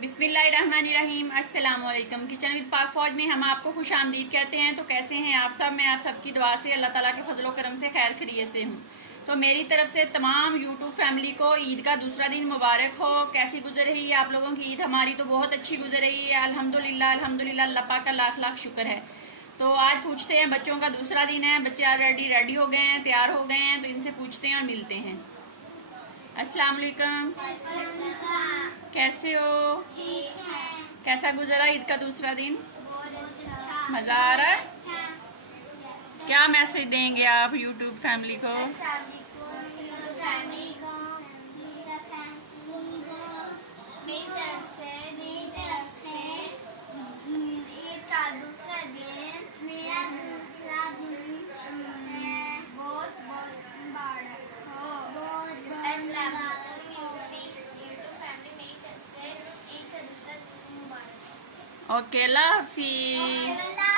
बिस्मिल्लाहिर्रहमानिर्रहीम। अस्सलाम वालेकुम। किचन विद पाक फौज में हम आपको खुश आमदीद कहते हैं। तो कैसे हैं आप सब? मैं आप सबकी दुआ से अल्लाह ताला के फजलो करम से खैर खैरियत से हूँ। तो मेरी तरफ से तमाम यूट्यूब फैमिली को ईद का दूसरा दिन मुबारक हो। कैसी गुजर रही है आप लोगों की ईद? हमारी तो बहुत अच्छी गुजर रही है, अल्हम्दुलिल्लाह अल्हम्दुलिल्लाह। अल्लाह पाक का लाख लाख शुक्र है। तो आज पूछते हैं, बच्चों का दूसरा दिन है, बच्चे ऑलरेडी रेडी हो गए हैं, तैयार हो गए हैं, तो इनसे पूछते हैं और मिलते हैं। अस्सलाम वालेकुम। कैसे हो? ठीक है। कैसा गुजरा ईद का दूसरा दिन? बहुत अच्छा। मज़ा आ रहा है? क्या मैसेज देंगे आप यूट्यूब फैमिली को? मेरी तरफ से ईद का दूसरा दिन मेरा दूसरा दिन बहुत बहुत मुबारक हो। बहुत बहुत यूट्यूब फैमिली मेरी तरफ से ईद का दूसरा दिन मुबारक। ओके, अल्लाह हाफिज़।